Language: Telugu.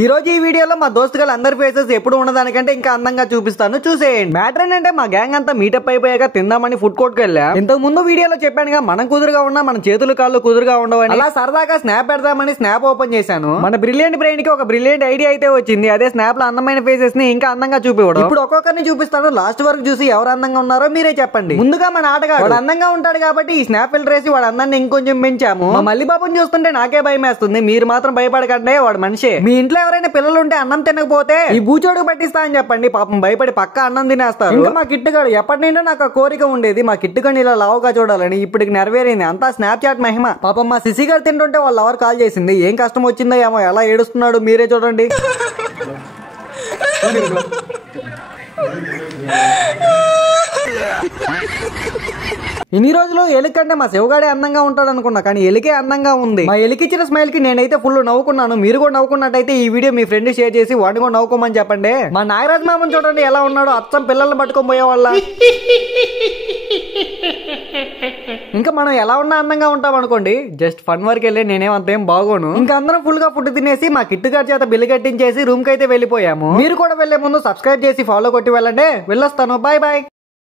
ఈ రోజు ఈ వీడియోలో మా దోస్తులు అందరి ఫేసెస్ ఎప్పుడు ఉన్నదానికంటే ఇంకా అందంగా చూపిస్తాను, చూసేయండి. మ్యాటర్ ఏంటంటే మా గ్యాంగ్ అంతా మీటప్ అయిపోయాక తిందామని ఫుడ్ కోర్ట్ కి వెళ్ళా. ఇంతకు ముందు వీడియోలో చెప్పానుగా మనం కుదురుగా ఉన్నా మన చేతులు కాళ్ళు కుదురుగా ఉండవని. అలా సరదాగా స్నాప్ పెడదామని స్నాప్ ఓపెన్ చేశాను. మన బ్రిలియంట్ బ్రెయిన్ కి ఒక బ్రిలియంట్ ఐడియా అయితే వచ్చింది. అదే స్నాప్ లో అందమైన ఫేసెస్ ని ఇంకా అందంగా చూపివ్వడం. ఇప్పుడు ఒక్కొక్కరిని చూపిస్తాను, లాస్ట్ వరకు చూసి ఎవరు అందంగా ఉన్నారో మీరే చెప్పండి. ముందుగా మన ఆటగాడు వాడు అందంగా ఉంటాడు కాబట్టి ఈ స్నాప్ ఫిల్టర్ వేసి వాడు అందాన్ని ఇంకొంచెం పెంచాము. మా మల్లిబాబుని చూస్తుంటే నాకే భయం వేస్తుంది, మీరు మాత్రం భయపడకండి, వాడు మనిషే. మీ ఇంట్లో ఎవరైనా పిల్లలు ఉంటే అన్నం తినకపోతే ఈ బూచోడుకు పట్టిస్తా అని చెప్పండి, పాపం భయపడి పక్క అన్నం తినేస్తారు. ఇంకా మా కిట్టుగాడు ఎప్పటి నుండో నాకు కోరిక ఉండేది మా కిట్టుగాడిని ఇలా లావుగా చూడాలని, ఇప్పటికి నెరవేరింది. అంతా స్నాప్ చాట్ మహిమ. పాపం మా సిసి గారు తింటుంటే వాళ్ళ ఎవరు కాల్ చేసింది, ఏం కష్టం వచ్చిందో ఏమో, ఎలా ఏడుస్తున్నాడు మీరే చూడండి. ఇన్ని రోజులు ఎలిక కంటే మా శివగాడే అందంగా ఉంటాడు అనుకున్నా, కానీ ఎలికే అందంగా ఉంది. మా ఎలికిచ్చిన స్మైల్ కి నేనైతే ఫుల్ నవ్వుకున్నాను. మీరు కూడా నవ్వుకున్నట్టయితే ఈ వీడియో మీ ఫ్రెండ్ షేర్ చేసి వాడిని కూడా నవ్వుకోమని చెప్పండి. మా నాగరాజ్ మామని చూడండి ఎలా ఉన్నాడో, అచ్చం పిల్లల్ని పట్టుకొని పోయే వాళ్ళ. ఇంకా మనం ఎలా ఉన్నా అందంగా ఉంటాం అనుకోండి, జస్ట్ ఫన్ వరకు వెళ్ళి నేనేమంతేం బాగోను. ఇంకా అందరం ఫుల్ గా ఫుడ్ తినేసి మా కిట్టు గారి చేత బిల్లు కట్టించేసి రూమ్ కి అయితే వెళ్ళిపోయాము. మీరు కూడా వెళ్లే ముందు సబ్స్క్రైబ్ చేసి ఫాలో కొట్టి వెళ్ళండి. వెళ్ళొస్తాను, బాయ్ బాయ్.